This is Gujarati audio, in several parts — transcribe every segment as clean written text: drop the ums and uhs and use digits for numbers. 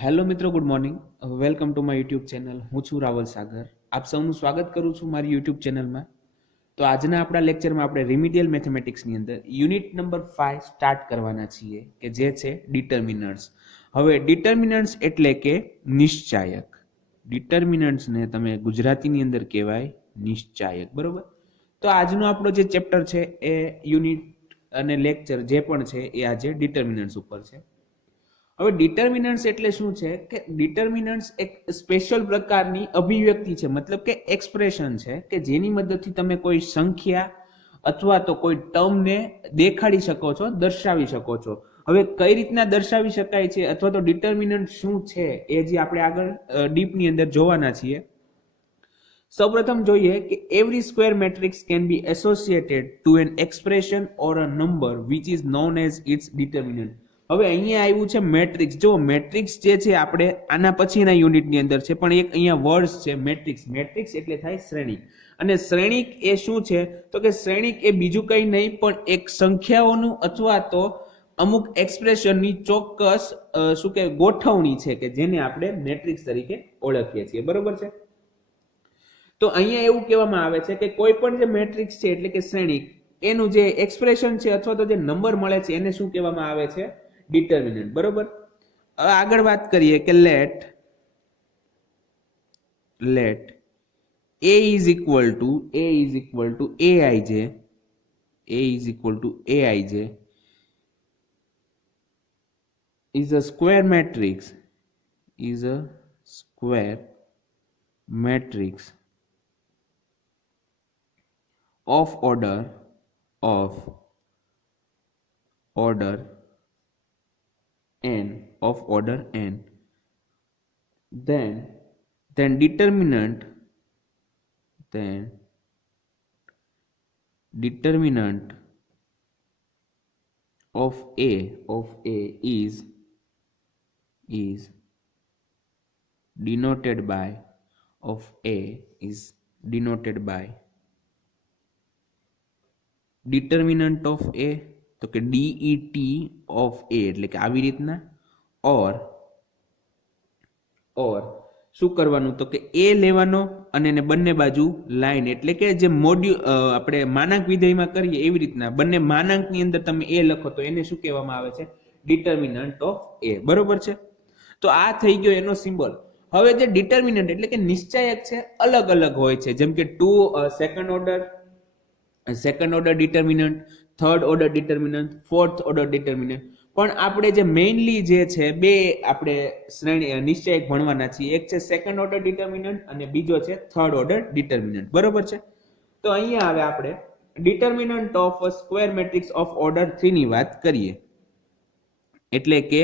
હેલો મિત્રો, good morning. Welcome to my YouTube channel. હું છું રાવલ સાગર. આપ સૌનું સ્વાગત કરું છું મારી યુટ્યુબ ચેનલમાં. તો આજના આપણા લેક્ચરમાં આપણે રિમિડિયલ મેથેમેટિક્સની અંદર યુનિટ નંબર 5 સ્ટાર્ટ કરવાના છીએ કે જે છે ડિટર્મિનન્ટ્સ. હવે ડિટર્મિનન્ટ્સ એટલે કે નિશ્ચાયક. ડિટર્મિનન્ટ્સને તમે ગુજરાતીની અંદર કહેવાય નિશ્ચાયક, બરોબર? તો આજનો આપણો જે ચેપ્ટર છે એ યુનિટ અને લેક્ચર જે પણ છે એ આજે ડિટર્મિનન્ટ્સ ઉપર છે. હવે ડિટર્મિનન્ટ્સ એટલે શું છે કે ડિટર્મિનન્ટ્સ એક સ્પેશિયલ પ્રકારની અભિવ્યક્તિ છે, મતલબ કે એક્સપ્રેશન છે કે જેની મદદથી તમે કોઈ સંખ્યા અથવા તો કોઈ ટર્મને દેખાડી શકો છો, દર્શાવી શકો છો. હવે કઈ રીતના દર્શાવી શકાય છે અથવા તો ડિટર્મિનન્ટ શું છે એ જે આપણે આગળ ડીપની અંદર જોવાના છીએ. સૌપ્રથમ જોઈએ કે every square matrix can be associated to an expression or a number which is known as its determinant. હવે અહીંયા આવ્યું છે મેટ્રિક્સ. જો મેટ્રિક્સ જે છે આપણે આના પછીના યુનિટની અંદર છે, પણ એક અહીંયા વર્ડ્સ છે મેટ્રિક્સ. મેટ્રિક્સ એટલે થાય શ્રેણિક. અને શ્રેણિક એ શું છે તો કે શ્રેણિક એ બીજું કંઈ નહીં પણ એક સંખ્યાઓનું અથવા તો અમુક એક્સપ્રેશનની ચોક્કસ શું કે ગોઠવણી છે કે જેને આપણે મેટ્રિક્સ તરીકે ઓળખીએ છીએ, બરોબર છે? તો અહીંયા એવું કહેવામાં આવે છે કે કોઈ પણ જે મેટ્રિક્સ છે એટલે કે શ્રેણિક એનું જે એક્સપ્રેશન છે અથવા તો જે નંબર મળે છે એને શું કહેવામાં આવે છે? ડિટર્મિનન્ટ, બરોબર? હવે આગળ વાત કરીએ કે late a is equal to aij is a square matrix of order n, then determinant of a is denoted by determinant of a, તો કે det of a એટલે કે આવી રીતના ઓર શું કરવાનું તો કે એ લેવાનો અને એને બંને બાજુ લાઈન એટલે કે જે આપણે માનાંક વિધેયમાં કરીએ એવી રીતના બંને માનાંકની અંદર તમે એ લખો તો એને શું કહેવામાં આવે છે? ડિટર્મિનન્ટ ઓફ એ, બરોબર છે? તો આ થઈ ગયો એનો સિમ્બોલ. હવે જે ડિટર્મિનન્ટ એટલે કે નિશ્ચાયક છે અલગ અલગ હોય છે, જેમ કે second order determinant, third order determinant, fourth order determinant. પણ આપણે જે મેઇનલી જે છે બે આપણે શ્રેણી નિશ્ચયક ભણવાના છીએ. એક છે સેકન્ડ ઓર્ડર ડિટર્મિનન્ટ અને બીજો છે થર્ડ ઓર્ડર ડિટર્મિનન્ટ, બરોબર છે? તો અહીંયા હવે આપણે determinant of a square matrix of order 3 ની વાત કરીએ. એટલે કે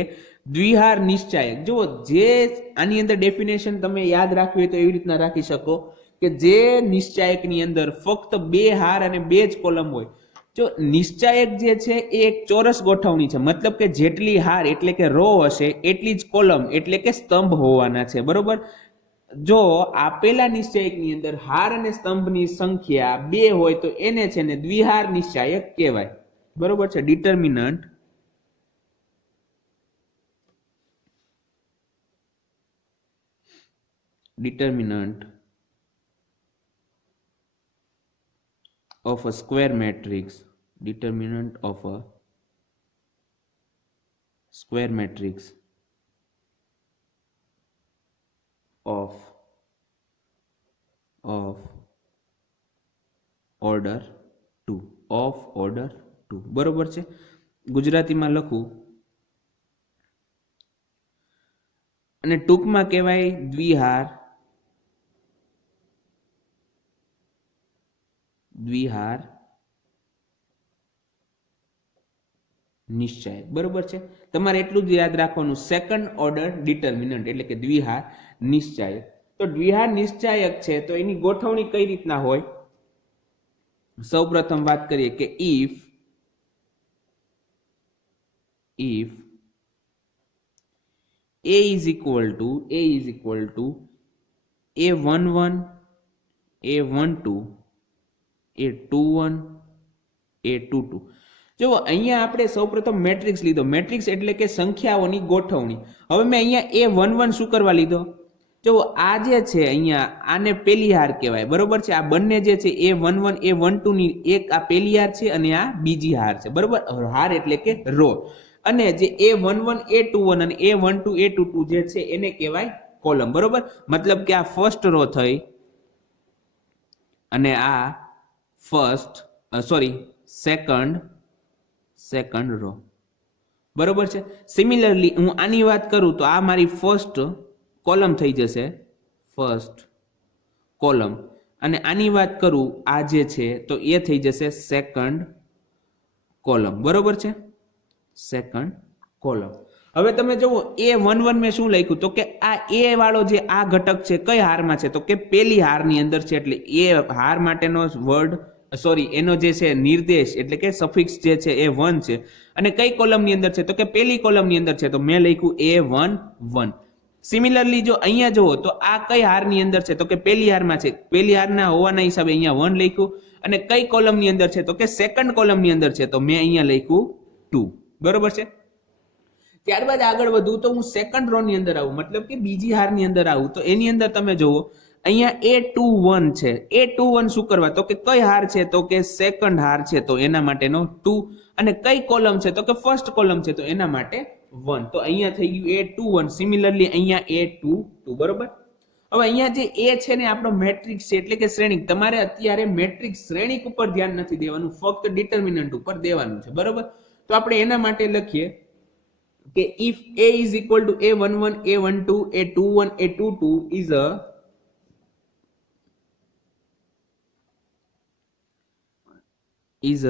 દ્વિહાર નિશ્ચાયક. જો જે આની અંદર ડેફિનેશન તમે યાદ રાખવી હોય તો એવી રીતના રાખી શકો કે જે નિશ્ચાયકની અંદર ફક્ત બે હાર અને બે જ કોલમ હોય. જો નિશ્ચાયક જે છે એ એક ચોરસ ગોઠવણી છે, મતલબ કે જેટલી હાર એટલે કે રો હશે એટલી જ કોલમ એટલે કે સ્તંભ હોવાના છે, બરોબર? જો આપેલા નિશ્ચાયકની અંદર હાર અને સ્તંભની સંખ્યા બે હોય તો એને છે ને દ્વિહાર નિશ્ચાયક કહેવાય, બરોબર છે? Determinant of a square matrix of order 2, બરોબર છે? ગુજરાતીમાં લખું અને ટૂંકમાં કહેવાય દ્વિહાર નિશ્ચાયક, બરોબર છે? તમારે એટલું જ યાદ રાખવાનું, સેકન્ડ ઓર્ડર ડિટર્મિનન્ટ એટલે કે દ્વિહાર નિશ્ચાયક. તો દ્વિહાર નિશ્ચાયક છે તો એની ગોઠવણી કઈ રીતના હોય? સૌપ્રથમ વાત કરીએ કે if a is equal to a11, a12, a21, a22. જો અહીંયા આપણે સૌપ્રથમ મેટ્રિક્સ લીધો, મેટ્રિક્સ એટલે કે સંખ્યાઓની ગોઠવણી. હવે મેં અહીંયા A11 શું કરવા લીધો? જો આ જે છે અહીંયા આને પેલી હાર કહેવાય, બરોબર છે. આ બંને જે છે A11 A12 ની એક આ પેલી હાર છે અને આ બીજી હાર છે, બરોબર. હાર એટલે કે રો. અને જે A11 A21 અને A12 A22 જે છે એને કહેવાય કોલમ, બરોબર. મતલબ કે આ ફર્સ્ટ રો થઈ અને આ સેકન્ડ રો, બરોબર છે. સિમિલરલી હું આની વાત કરું તો આ મારી ફર્સ્ટ કોલમ થઈ જશે, ફર્સ્ટ કોલમ. અને આની વાત કરું આ જે છે તો એ થઈ જશે સેકન્ડ કોલમ, બરોબર છે, સેકન્ડ કોલમ. હવે તમે જુઓ A11 મેં શું લખ્યું તો કે આ A વાળો જે આ ઘટક છે કઈ હારમાં છે તો કે પેલી હારની અંદર છે, એટલે એ હાર માટેનો વર્ડ એનો જે છે નિર્દેશ એટલે કે સફિક્સ જે છે એ 1 છે. અને કઈ કોલમની અંદર છે તો કે પેલી કોલમની અંદર છે, તો મેં લખ્યું A11. સિમિલરલી જો અહીંયા જુઓ તો આ કઈ હારની અંદર છે તો કે પેલી હારમાં છે, પેલી હારના હોવાના હિસાબે અહીંયા 1 લખ્યું. અને કઈ કોલમની અંદર છે તો કે સેકન્ડ કોલમની અંદર છે, તો મેં અહીંયા લખ્યું 2, બરોબર છે. ત્યારબાદ આગળ વધું તો હું સેકન્ડ રો ની અંદર આવું, મતલબ કે બીજી હારની અંદર આવું, તો એની અંદર તમે જુઓ અહીંયા A21 છે. A21 શું કરવા તો કે કઈ હાર છે તો કે સેકન્ડ હાર છે, તો એના માટેનો 2. અને કઈ કોલમ છે તો કે ફર્સ્ટ કોલમ છે, તો એના માટે 1. તો અહીંયા થઈ ગયું A21. સિમિલરલી અહીંયા A22, બરોબર. હવે અહીંયા જે A છે ને આપણો મેટ્રિક્સ છે એટલે કે શ્રેણિક. તમારે અત્યારે મેટ્રિક્સ શ્રેણિક ઉપર ધ્યાન નથી દેવાનું, ફક્ત ડિટર્મિનન્ટ ઉપર દેવાનું છે, બરોબર. તો આપણે એના માટે લખીએ કે if A is equal to A11 A12 A21 A22 is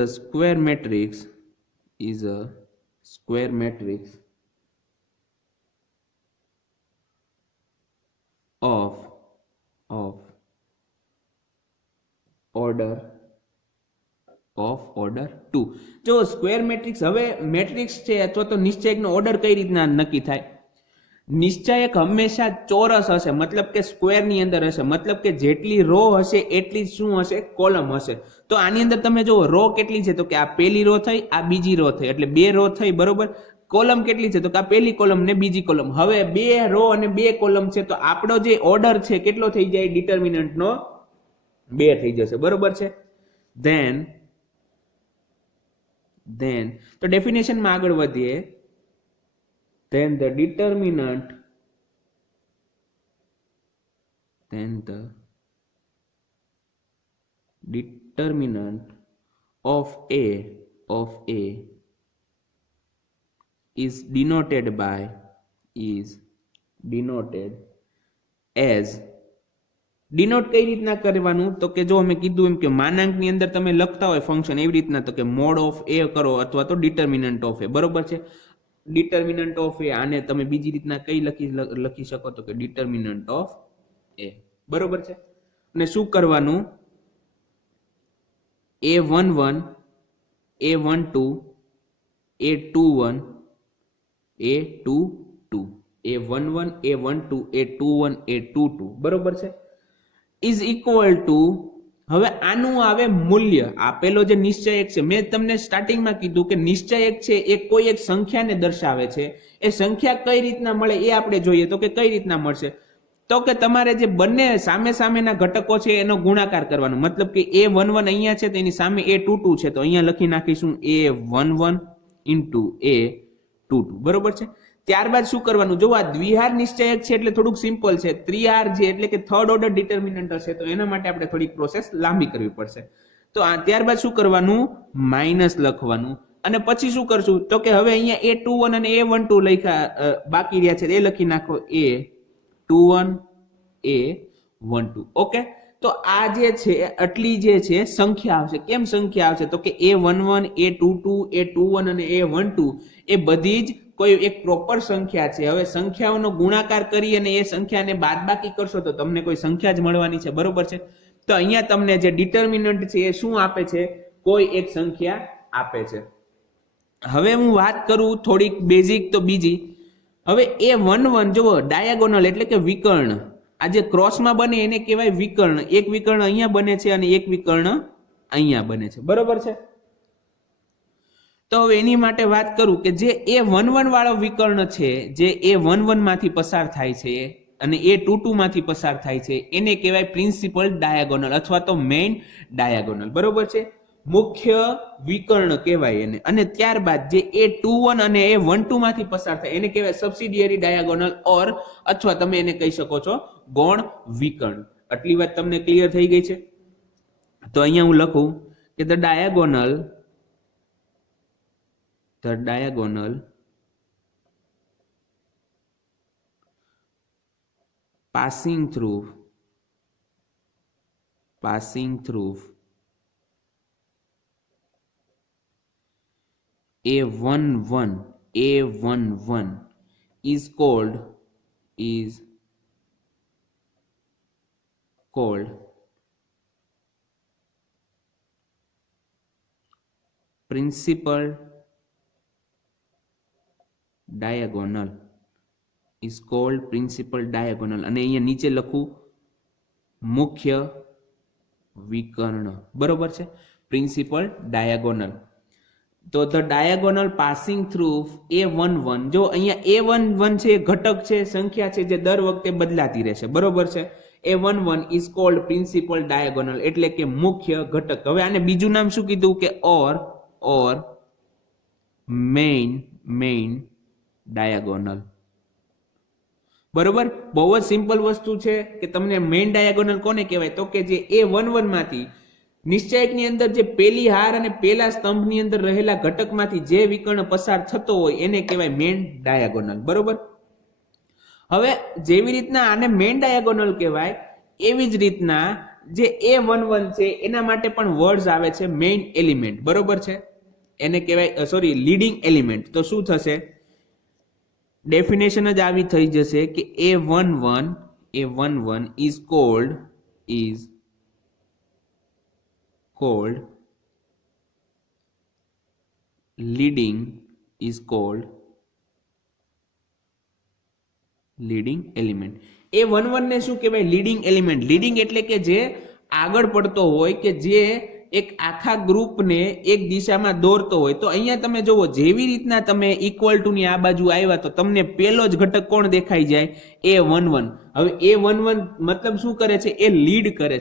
a square matrix of order 2. જો સ્ક્વેર મેટ્રિક્સ, હવે મેટ્રિક્સ છે અથવા તો નિશ્ચયકનો ઓર્ડર કઈ રીતના નક્કી થાય? નિશ્ચયક હંમેશા ચોરસ હશે, મતલબ કે સ્ક્વેર ની અંદર હશે, મતલબ કે જેટલી રો હશે એટલી શું હશે? કોલમ હશે. તો આની અંદર તમે જો રો કેટલી છે તો કે આ પેલી રો થઈ, આ બીજી રો થઈ, એટલે 2 રો થઈ, બરોબર. કોલમ કેટલી છે તો કે આ પેલી કોલમ ને બીજી કોલમ. હવે 2 રો અને 2 કોલમ છે, તો આપણો જે ઓર્ડર છે કેટલો થઈ જાય? ડિટર્મિનન્ટ નો 2 થઈ જશે, બરોબર છે. ધેન તો ડેફિનેશન માં આગળ વધીએ. then the determinant of A is denoted as denote કઈ રીતના કરવાનું તો કે જો અમે કીધું એમ કે માનાંકની અંદર તમે લખતા હોય ફંક્શન એવી રીતના, તો કે મોડ ઓફ A કરો અથવા તો ડિટર્મિનન્ટ ઓફ A, બરોબર છે. ડિટર્મિનન્ટ ઓફ A આને તમે બીજી રીતના કઈ લખી શકો તો કે ડિટર્મિનન્ટ ઓફ A, બરોબર છે. અને શું કરવાનું? A11 A12 A21 A22 A11 A12 A21 A22, બરોબર છે, ઇઝ ઇક્વલ ટુ. હવે આનું આવે મૂલ્ય. આપેલો જે નિશ્ચયક છે, મેં તમને સ્ટાર્ટિંગમાં કીધું કે નિશ્ચયક છે એ કોઈ એક સંખ્યાને દર્શાવે છે. એ સંખ્યા કઈ રીતના મળે એ આપણે જોઈએ, તો કે કઈ રીતના મળશે તો કે તમારે જે બંને સામેના ઘટકો છે એનો ગુણાકાર કરવાનો. મતલબ કે A11 અહીંયા છે તો એની સામે A22 છે, તો અહીંયા લખી નાખીશું A11 into A22, બરોબર છે. ત્યારબાદ શું કરવાનું? જો આ દ્વિહાર નિશ્ચયક છે એટલે થોડુંક સિમ્પલ છે. ત્રિહાર છે એટલે કે થર્ડ ઓર્ડર ડિટર્મિનન્ટ હશે, તો એના માટે આપણે થોડીક પ્રોસેસ લાંબી કરવી પડશે. તો આ ત્યારબાદ શું કરવાનું? માઇનસ લખવાનું. અને પછી શું કરશું તો કે હવે અહીંયા A21 અને A12 લખ્યા બાકી રહ્યા છે, એ લખી નાખો A21 A12. ઓકે, તો આ જે છે આટલી જે છે સંખ્યા આવશે. કેમ સંખ્યા આવશે તો કે A11 A22 A21 અને A12 એ બધી જ કોઈ એક પ્રોપર સંખ્યા છે. હવે સંખ્યાઓનો ગુણાકાર કરી અને એ સંખ્યાને બાદબાકી કરશો તો તમને કોઈ સંખ્યા જ મળવાની છે, બરોબર છે. તો અહીંયા તમને જે ડિટર્મિનન્ટ છે એ શું આપે છે? કોઈ એક સંખ્યા આપે છે. હવે હું વાત કરું થોડીક બેઝિક તો બીજી. હવે A11 જુઓ ડાયાગોનલ એટલે કે વિકર્ણ. આ જે ક્રોસમાં બને એને કહેવાય વિકર્ણ. એક વિકર્ણ અહીંયા બને છે અને એક વિકર્ણ અહીંયા બને છે, બરોબર છે. તો હવે એની માટે વાત કરું કે જે A11 વાળો વિકર્ણ છે, જે A11 માંથી પસાર થાય છે અને A22 માંથી પસાર થાય છે, એને કહેવાય પ્રિન્સિપલ ડાયાગોનલ અથવા તો મેઇન ડાયાગોનલ, બરોબર છે, મુખ્ય વિકર્ણ કહેવાય એને. અને ત્યારબાદ જે A21 અને A12 માંથી પસાર થાય એને કહેવાય સબસિડિયરી ડાયાગોનલ ઓર અથવા તમે એને કહી શકો છો ગૌણ વિકર્ણ. આટલી વાત તમને ક્લિયર થઈ ગઈ છે? તો અહીંયા હું લખું કે the diagonal passing through A11 is called principal diagonal, is called principal diagonal. અને અહીંયા નીચે લખું મુખ્ય વિકર્ણ, બરોબર છે, પ્રિન્સિપલ ડાયાગોનલ. તો the diagonal passing through A11, જો અહીંયા A11 છે ઘટક છે, સંખ્યા છે જે દર વખતે બદલાતી રહેશે, બરોબર છે. A11 is called principal diagonal એટલે કે મુખ્ય ઘટક. હવે આને બીજું નામ શું કીધું કે or main diagonal, બરોબર. બહુ જ સિમ્પલ વસ્તુ છે કે તમને મેઇન ડાયાગોનલ કોને કહેવાય તો કે જે A11 માંથી નિશ્ચયકની અંદર જે પેલી હાર અને પેલા સ્તંભની અંદર રહેલા ઘટકમાંથી જે વિકર્ણ પસાર થતો હોય એને કહેવાય મેઇન ડાયાગોનલ, બરોબર. હવે જેવી રીતના આને મેઇન ડાયાગોનલ કહેવાય એવી જ રીતના જે A11 છે એના માટે પણ વર્ડ્સ આવે છે મેઇન એલિમેન્ટ, બરોબર છે, એને કહેવાય લીડિંગ એલિમેન્ટ. તો શું થશે? ડેફિનેશન જ આવી થઈ જશે કે A11 is called leading element. A11 ને શું કહેવાય? Leading element. લીડિંગ એટલે કે જે આગળ પડતો હોય, કે જે એક આખા ગ્રુપને એક દિશામાં દોરતો હોય. તો અહીંયા તમે જોવો, જેવી રીતના તમે ઇક્વલ ટુ ની આ બાજુ આવ્યા તો તમને પેલો જ ઘટક કોણ દેખાઈ જાય? A11. હવે A11 મતલબ શું કરે છે? એ લીડ કરે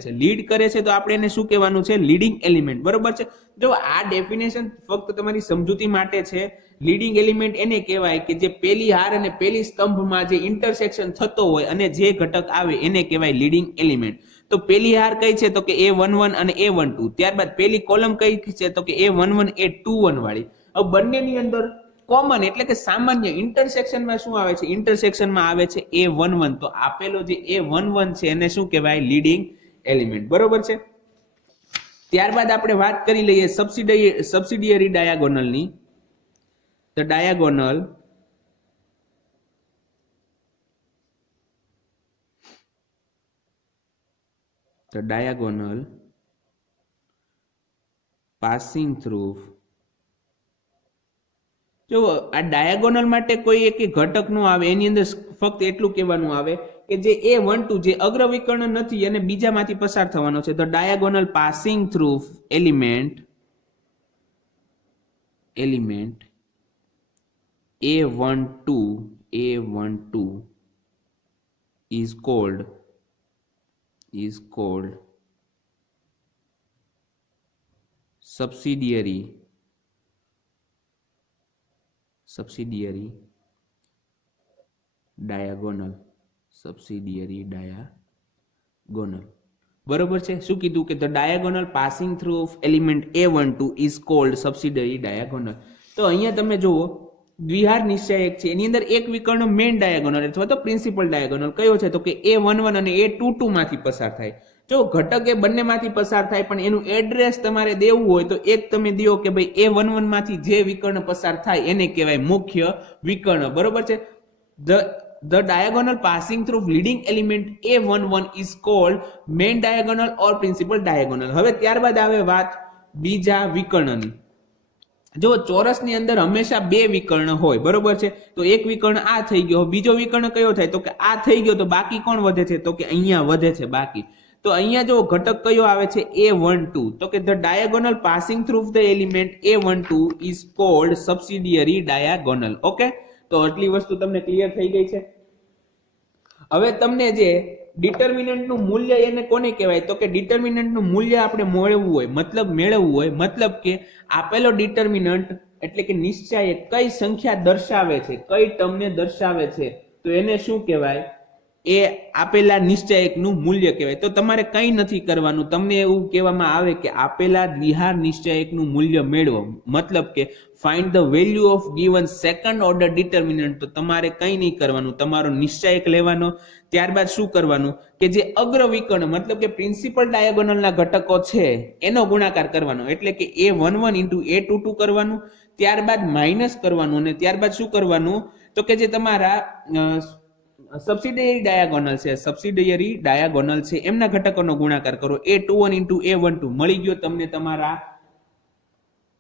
છે. તો આપણે એને શું કહેવાનું છે? લીડિંગ એલિમેન્ટ, બરોબર છે. જો આ ડેફિનેશન ફક્ત તમારી સમજૂતી માટે છે. લીડિંગ એલિમેન્ટ એને કહેવાય કે જે પેલી હાર અને પેલી સ્તંભમાં જે ઇન્ટરસેક્શન થતો હોય અને જે ઘટક આવે એને કહેવાય લીડિંગ એલિમેન્ટ. તો પેલી હાર કઈ છે તો કે A11 અને A12. ત્યારબાદ પેલી કોલમ કઈ છે તો કે A11 A21 વાળી. હવે બંનેની અંદર કોમન એટલે કે સામાન્ય ઇન્ટરસેક્શનમાં શું આવે છે? ઇન્ટરસેક્શનમાં આવે છે A11. તો આપેલો જે A11 છે એને શું કહેવાય? લીડિંગ એલિમેન્ટ, બરોબર છે. ત્યારબાદ આપણે વાત કરી લઈએ subsidiary ડાયાગોનલની. The diagonal passing through. જો આ ડાયાગોનલ માટે કોઈ એક ઘટક નો આવે, એની અંદર ફક્ત એટલું કહેવાનું આવે કે જે A12 જે અગ્રવિકર્ણ નથી અને બીજામાંથી પસાર થવાનો છે. તો diagonal passing through element A12 is called subsidiary diagonal. બરોબર છે. શું કીધું કે the diagonal passing through element A12 is called subsidiary diagonal. તો અહીંયા તમે જુઓ, દ્વિહાર નિશ્ચયક છે, એની અંદર એક વિકર્ણ મેઇન ડાયાગોનલ અથવા તો પ્રિન્સિપલ ડાયાગોનલ કયો છે તો કે A11 અને A22 માંથી પસાર થાય. જો ઘટક એ બંનેમાંથી પસાર થાય પણ એનું એડ્રેસ તમારે દેવું હોય તો એક તમે દો કે ભાઈ A11 માંથી જે વિકર્ણ પસાર થાય એને કહેવાય મુખ્ય વિકર્ણ, બરોબર છે. The diagonal passing through leading element A11 is called main diagonal or principal diagonal. હવે ત્યારબાદ આવે વાત બીજા વિકર્ણની. જો ચોરસની અંદર હંમેશા બે વિકર્ણ હોય, બરોબર છે. તો એક વિકર્ણ આ થઈ ગયો, બીજો વિકર્ણ કયો થાય તો કે આ થઈ ગયો, તો બાકી કોણ વધે છે તો કે અહીંયા વધે છે બાકી. તો અહીંયા જો ઘટક કયો આવે છે A12 તો કે the diagonal passing through the element A12 is called subsidiary diagonal. Okay, તો આટલી વસ્તુ તમને ક્લિયર થઈ ગઈ છે. હવે તમને જે ડિટર્મિનન્ટ નું મૂલ્ય એને કોને કહેવાય તો કે ડિટર્મિનન્ટ નું મૂલ્ય આપણે મેળવવું હોય મતલબ કે આપેલો ડિટર્મિનન્ટ એટલે કે નિશ્ચયક કઈ સંખ્યા દર્શાવે છે, કઈ ટર્મને દર્શાવે છે, તો એને શું કહેવાય, એ આપેલા નિશ્ચયકનું મૂલ્ય કહેવાય. તો તમારે કંઈ નથી કરવાનું, તમને એવું કહેવામાં આવે કે આપેલા દ્વિહાર નિશ્ચયકનું મૂલ્ય મેળવો, મતલબ કે find the value of given second order determinant. તો તમારે કંઈ નહીં કરવાનું, તમારો નિશ્ચયક લેવાનો, ત્યારબાદ શું કરવાનું કે જે અગ્ર વિકર્ણ મતલબ કે પ્રિન્સિપલ ડાયાગોનલના ઘટકો છે એનો ગુણાકાર કરવાનો, એટલે કે A11 ઇન્ટુ A22 કરવાનું, ત્યારબાદ માઇનસ કરવાનું, અને ત્યારબાદ શું કરવાનું તો કે જે તમારા સબસિડિયરી ડાયાગોનલ છે એમના ઘટકોનો ગુણાકાર કરો. A21 ઇન્ટુ A12 મળી ગયો તમને તમારા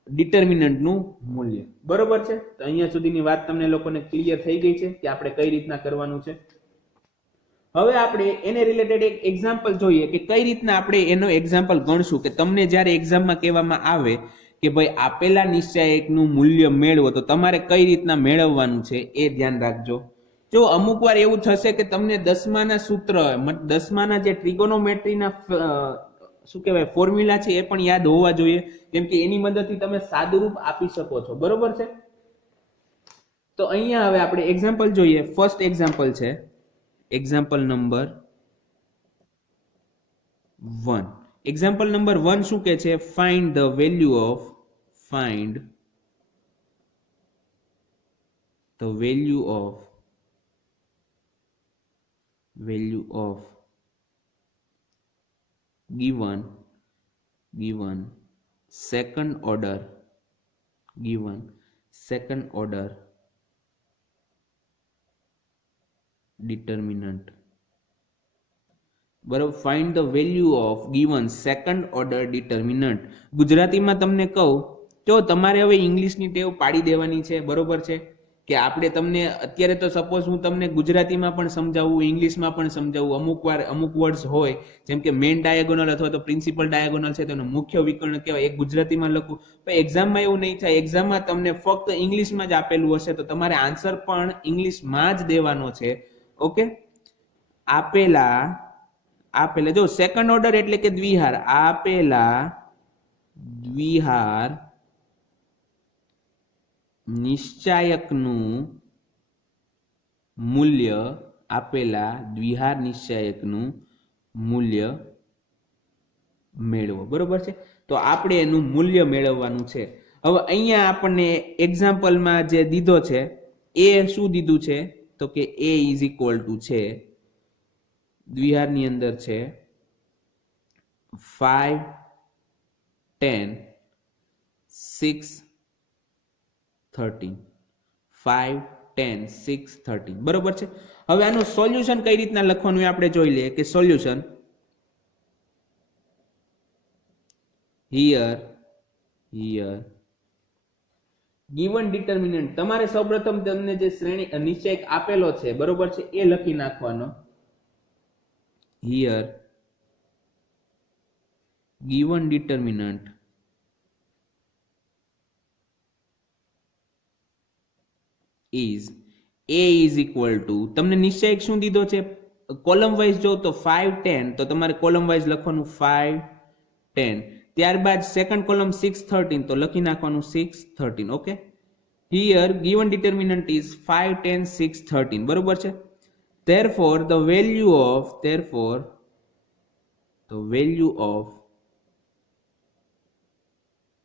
ડિટર્મિનન્ટનું મૂલ્ય. બરોબર છે, તો અહીંયા સુધીની વાત તમને લોકોને ક્લિયર થઈ ગઈ છે કે આપણે કઈ રીતના કરવાનું છે. હવે આપણે એને રિલેટેડ એક એક્ઝામ્પલ જોઈએ કે કઈ રીતના આપણે એનો એક્ઝામ્પલ ગણશું, કે તમને જ્યારે એક્ઝામમાં કહેવામાં આવે કે ભાઈ આપેલા નિશ્ચયકનું મૂલ્ય મેળવો તો તમારે કઈ રીતના મેળવવાનું છે એ ધ્યાન રાખજો. જો અમુક વાર એવું થશે કે તમને 10માના સૂત્ર 10માના જે ટ્રિગોનોમેટ્રીના શું કહેવાય ફોર્મ્યુલા છે એ પણ યાદ હોવા જોઈએ, કેમ કે એની મદદથી તમે સાદુરૂપ આપી શકો છો. બરોબર છે, તો અહીંયા હવે આપણે એક્ઝામ્પલ જોઈએ. ફર્સ્ટ એક્ઝામ્પલ છે એક્ઝામ્પલ નંબર 1. એક્ઝામ્પલ નંબર 1 શું કહે છે, find the value of given second order determinant. બરાબર, find the value of given second order determinant. ગુજરાતીમાં તમને કહું તો તમારે હવે ઇંગ્લિશની ટેવ પાડી દેવાની છે. બરોબર છે, કે આપણે તમને અત્યારે તો સપોઝ હું તમને ગુજરાતીમાં પણ સમજાવું, ઇંગ્લિશમાં પણ સમજાવું. અમુક વર્ડ્સ હોય જેમ કે મેઇન ડાયાગોનલ અથવા તો પ્રિન્સિપલ ડાયાગોનલ છે તેનો મુખ્ય વિકર્ણ કહેવાય, એક ગુજરાતીમાં લખું. પણ એક્ઝામમાં એવું નહીં થાય, એક્ઝામમાં તમને ફક્ત ઇંગ્લિશમાં જ આપેલું હશે તો તમારે આન્સર પણ ઇંગ્લિશમાં જ દેવાનો છે. ઓકે, આપેલા જો સેકન્ડ ઓર્ડર એટલે કે દ્વિહાર, આપેલા દ્વિહાર નિશ્ચયકનું મૂલ્ય મેળવો. બરોબર છે, તો આપણે એનું મૂલ્ય મેળવવાનું છે. હવે અહીંયા આપણને એક્ઝામ્પલમાં જે દીધો છે એ શું દીધું છે તો કે A ઇઝ ઇક્વલ ટુ છે દ્વિહારની અંદર છે 5, 10, 6, 13. 5, 10, 6, 13. બરોબર છે. હવે આનું સોલ્યુશન કઈ રીતના લખવાનું આપણે જોઈ લઈએ કે સોલ્યુશન here given determinant. તમારે સૌપ્રથમ તમને જે શ્રેણી નિશ્ચયક આપેલો છે બરોબર છે એ લખી નાખવાનો. here given determinant is A is equal to, તમને નિશ્ચયક શું દીધો છે કોલમ વાઇઝ જો તો 5, 10, તો તમારે કોલમ વાઇઝ લખવાનું 5, 10. ત્યારબાદ સેકન્ડ કોલમ 6, 13, તો લખી નાખવાનું 6, 13. Okay, here given determinant is 5, 10, 6, 13. બરોબર છે. therefore the value of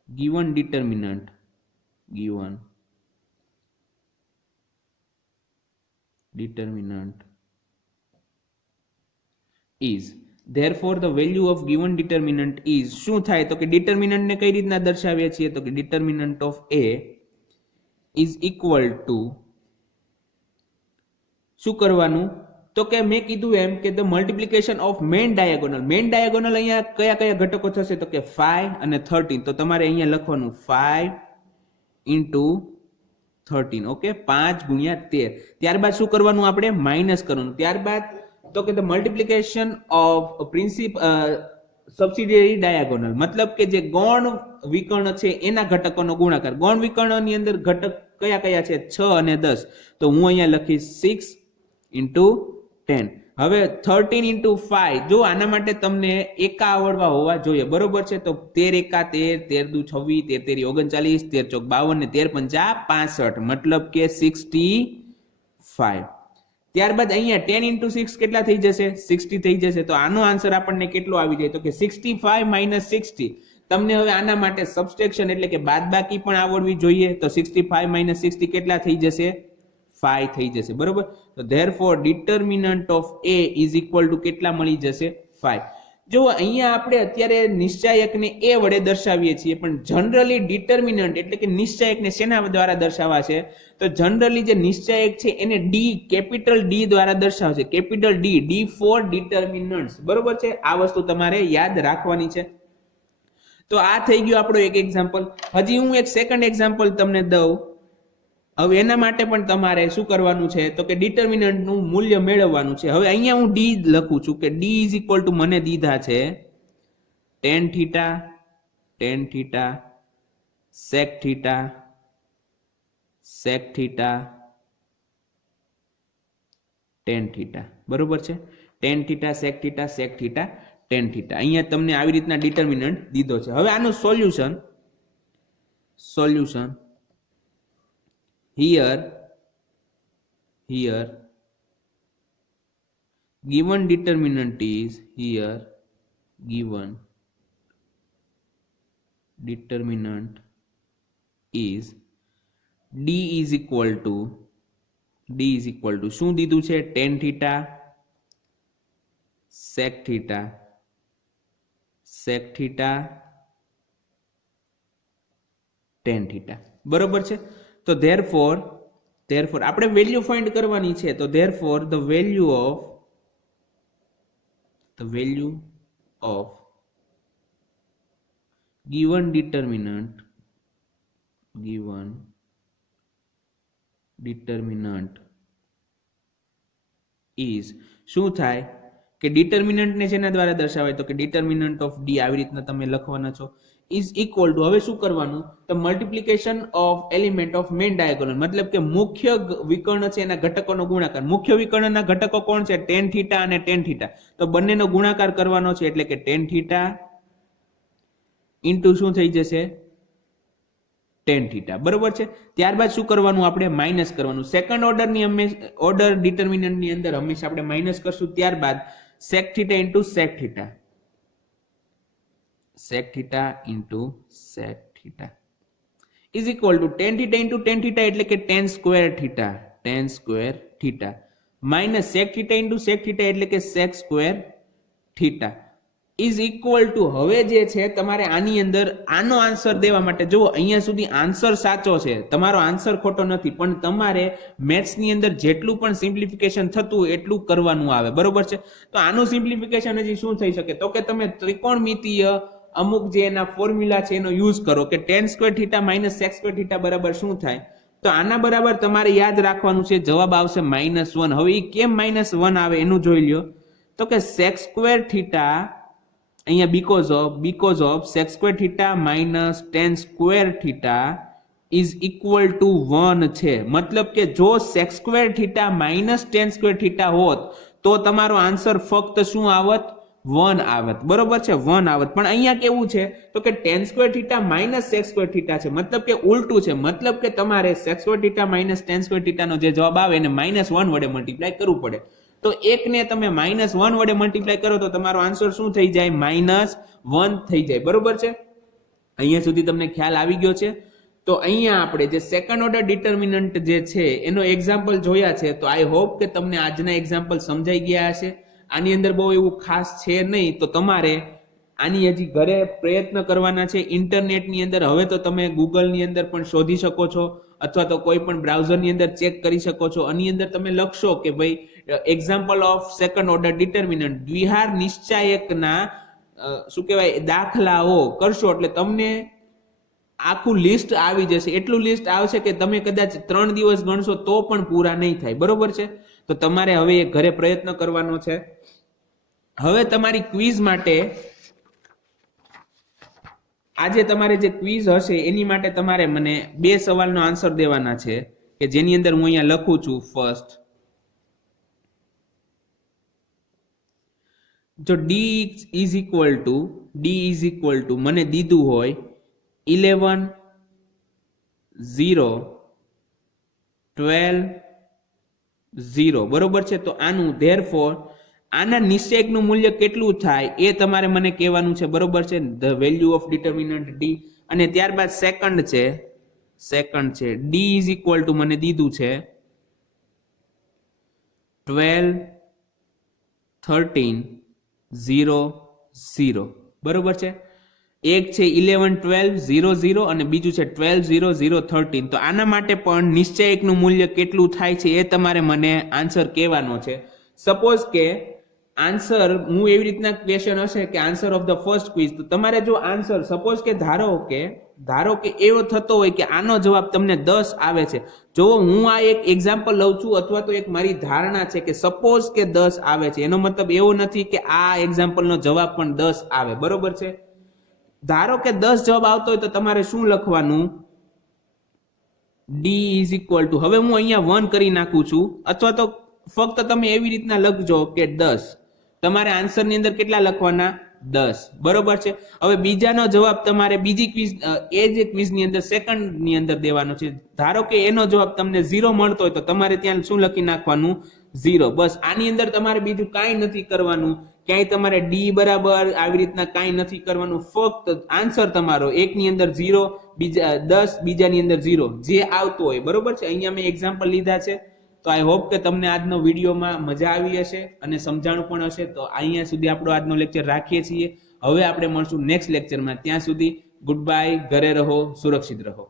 given determinant is, therefore the value of given determinant is શું થાય તો કે ડિટર્મિનન્ટ ને કઈ રીતના દર્શાવીએ છીએ તો કે determinant of A is equal to શું કરવાનું તો કે મેં કીધું એમ કે the multiplication of main diagonal. Main diagonal અહીંયા કયા કયા ઘટકો થશે તો કે 5 અને 13, તો તમારે અહીંયા લખવાનું 5 into 13. ઓકે, 5 ગુણ્યા 13. ત્યારબાદ શું કરવાનું આપણે માઇનસ કરવાનું. ત્યારબાદ તો કે the multiplication of subsidiary diagonal, મતલબ કે જે ગૌણ વિકર્ણ છે એના ઘટકોનો ગુણાકાર. ગૌણ વિકર્ણની અંદર ઘટક કયા કયા છે? 6 અને 10. તો હું અહીંયા લખીશ 6 into 10. હવે 13 into 5, જો આના માટે તમને એકા આવડવા હોવા જોઈએ, બરોબર છે. તો 13 એકા 13, 13 દુ 26, 13 તેરી 39, 13 ચોક 52 ને 13 પંચા 65, મતલબ કે 65. ત્યારબાદ અહીંયા 10 into 6 કેટલા થઈ જશે? 60 થઈ જશે. તો આનો આન્સર આપણને કેટલો આવી જાય? તો કે 65 - 60. તમને હવે આના માટે સબસ્ટ્રેક્શન એટલે કે બાદબાકી પણ આવડવી જોઈએ. તો 65 - 60 કેટલા થઈ જશે? 5 થઈ જશે, બરોબર. તો therefore determinant of A is equal to કેટલા મળી જશે? 5. જો અહીંયા આપણે અત્યારે નિશ્ચાયકને A વડે દર્શાવીએ છીએ, પણ જનરલી ડિટર્મિનન્ટ એટલે કે નિશ્ચાયકને શેના દ્વારા દર્શાવવા છે? તો જનરલી જે નિશ્ચાયક છે એને D, કેપિટલ D દ્વારા દર્શાવશે. કેપિટલ D ફોર ડિટર્મિનન્ટ્સ, બરોબર છે. આ વસ્તુ તમારે યાદ રાખવાની છે. તો આ થઈ ગયું આપણો એક એક્ઝામ્પલ. હજી હું એક સેકન્ડ એક્ઝામ્પલ તમને દઉં. હવે એના માટે પણ તમારે શું કરવાનું છે? તો કે ડિટર્મિનન્ટ નું મૂલ્ય મેળવવાનું છે. હવે અહીંયા હું D લખું છું કે D ઇઝ ઇક્વલ ટુ મને દીધા છે tan theta, tan theta, sec theta, sec theta, tan theta, બરોબર છે. tan theta, sec theta, sec theta, tan theta. અહીંયા તમને આવી રીતના ડિટર્મિનન્ટ દીધો છે. હવે આનું solution here given determinant is D is equal to શું દીધું છે? tan theta, sec theta, tan theta, બરોબર છે. તો therefore આપણે વેલ્યુ ફાઇન્ડ કરવાની છે. તો therefore the value of given determinant is શું થાય કે ડિટર્મિનન્ટ ને શેના દ્વારા દર્શાવાય? તો કે ડિટર્મિનન્ટ ઓફ D આવી રીતના તમે લખવાના છો is equal to, હવે શું કરવાનું? તો multiplication of element of main diagonal, મતલબ કે મુખ્ય વિકર્ણ છે એના ઘટકોનો ગુણાકાર. મુખ્ય વિકર્ણના ઘટકો કોણ છે? tan થીટા અને tan થીટા. તો બંનેનો ગુણાકાર કરવાનો છે, એટલે કે tan થીટા ઇન્ટુ શું થઈ જશે? tan થીટા, બરોબર છે. ત્યારબાદ શું કરવાનું? આપણે માઇનસ કરવાનું. સેકન્ડ ઓર્ડર ડિટર્મિનન્ટ ની અંદર હંમેશા આપણે માઇનસ કરશું. ત્યારબાદ sec theta into sec theta, sec theta into sec theta is equal to tan theta into tan theta એટલે કે tan square theta minus sec theta into sec theta એટલે કે sec square theta is equal to, હવે જે છે તમારે આની અંદર આનો આન્સર દેવા માટે, જો અહીંયા સુધી આન્સર સાચો છે, તમારો આન્સર ખોટો નથી, પણ તમારે મેથ્સ ની અંદર જેટલું પણ સિમ્પ્લિફિકેશન થતું એટલું કરવાનું આવે, બરોબર છે. તો આનું સિમ્પ્લિફિકેશન હજી શું થઈ શકે? તો કે તમે ત્રિકોણમિતીય અમુક જે એના ફોર્મ્યુલા છે એનો યુઝ કરો કે tan square theta minus sec square theta બરાબર શું થાય? તો આના બરાબર તમારે યાદ રાખવાનું છે, જવાબ આવશે -1. હવે એ કેમ -1 આવે એનું જોઈ લ્યો. તો કે sec સ્ક્વેર થીટા અહીંયા because of sec square theta minus tan square theta is equal to 1 છે. મતલબ કે જો sec square theta minus tan square theta હોત તો તમારો આન્સર ફક્ત શું આવત? 1 આવત, બરોબર છે, 1 આવત. પણ અહીંયા કેવું છે? તો કે tan square theta minus sec square theta છે, મતલબ કે ઉલટું છે. મતલબ કે તમારે sec square theta minus tan square theta નો જે જવાબ આવે એને -1 વડે મલ્ટીપ્લાય કરવું પડે. તો એકને તમે -1 વડે મલ્ટીપ્લાય કરો તો તમારો આન્સર શું થઈ જાય? -1 થઈ જાય, બરોબર છે. અહીંયા સુધી તમને ખ્યાલ આવી ગયો છે. તો અહીંયા આપણે જે સેકન્ડ ઓર્ડર ડિટર્મિનન્ટ જે છે એનો એક્ઝામ્પલ જોયા છે. તો આઈ હોપ કે તમને આજના એક્ઝામ્પલ સમજાઈ ગયા હશે. આની અંદર બહુ એવું ખાસ છે નહીં, તો તમારે આની હજી ઘરે પ્રયત્ન કરવાના છે. ઇન્ટરનેટની અંદર હવે તો તમે ગૂગલની અંદર પણ શોધી શકો છો, અથવા તો કોઈ પણ બ્રાઉઝરની અંદર ચેક કરી શકો છો. આની અંદર તમે લખશો કે ભાઈ example of second order determinant, દ્વિહાર નિશ્ચાયકના શું કહેવાય દાખલાઓ કરશો એટલે તમને આખું લિસ્ટ આવી જશે. એટલું લિસ્ટ આવશે કે તમે કદાચ 3 દિવસ ગણશો તો પણ પૂરા નહીં થાય, બરોબર છે. તો તમારે હવે એ ઘરે પ્રયત્ન કરવાનો છે. હવે તમારી ક્વિઝ માટે આજે તમારે જે ક્વિઝ હશે એની માટે તમારે મને 2 સવાલનો આન્સર દેવાના છે કે જેની અંદર હું અહીંયા લખું છું. ફર્સ્ટ, જો d ઇઝ ઇક્વલ ટુ મને દીધું હોય 11 0 12 0, બરોબર છે. તો આનું ધેરફોર આના નિશ્ચયકનું મૂલ્ય કેટલું થાય એ તમારે મને કહેવાનું છે, બરોબર છે. The value of determinant D. અને ત્યારબાદ સેકન્ડ છે d ઇઝ ઇક્વલ ટુ મને દીધું છે 12 13 0 0, બરોબર છે. એક છે 11 12 0 0 અને બીજું છે 12 0 0 13. તો આના માટે પણ નિશ્ચયકનું મૂલ્ય કેટલું થાય છે એ તમારે મને આન્સર કહેવાનો છે. સપોઝ કે આન્સર હું એવી રીતના ક્વેશ્ચન હશે કે answer of the first quiz, તો તમારે જો આન્સર સપોઝ કે ધારો કે એવો થતો હોય કે આનો જવાબ તમને 10 આવે છે. જો હું આ એક એક્ઝામ્પલ લઉં છું અથવા તો એક મારી ધારણા છે કે સપોઝ કે 10 આવે છે, એનો મતલબ એવો નથી કે આ એક્ઝામ્પલનો જવાબ પણ 10 આવે, બરોબર છે. ધારો કે 10 જવાબ આવતો હોય તો તમારે શું લખવાનું? d ઇઝ ઇક્વલ ટુ, હવે હું અહીંયા 1 કરી નાખું છું, અથવા તો ફક્ત તમે એવી રીતના લખજો કે 10. તમારે આન્સરની અંદર કેટલા લખવાના? 10, બરોબર છે. હવે બીજાનો જવાબ તમારે બીજી ક્વિઝ એ જે ક્વિઝની અંદર સેકન્ડની અંદર દેવાનો છે. ધારો કે એનો જવાબ તમને 0 મળતો હોય તો તમારે ત્યાં શું લખી નાખવાનું? 0. બસ આની અંદર તમારે બીજું કાંઈ નથી કરવાનું, ક્યાંય તમારે ડી બરાબર આવી રીતના કાંઈ નથી કરવાનું. ફક્ત આન્સર તમારો એકની અંદર 0, બીજા 10, બીજાની અંદર 0, જે આવતો હોય, બરોબર છે. અહીંયા મેં એક્ઝામ્પલ લીધા છે. તો આઈ હોપ કે તમને આજનો વિડીયોમાં મજા આવી હશે અને સમજાણું પણ હશે. તો અહીંયા સુધી આપણો આજનો લેક્ચર રાખીએ છીએ. હવે આપણે મળશું નેક્સ્ટ લેક્ચરમાં. ત્યાં સુધી ગુડ બાય, ઘરે રહો, સુરક્ષિત રહો.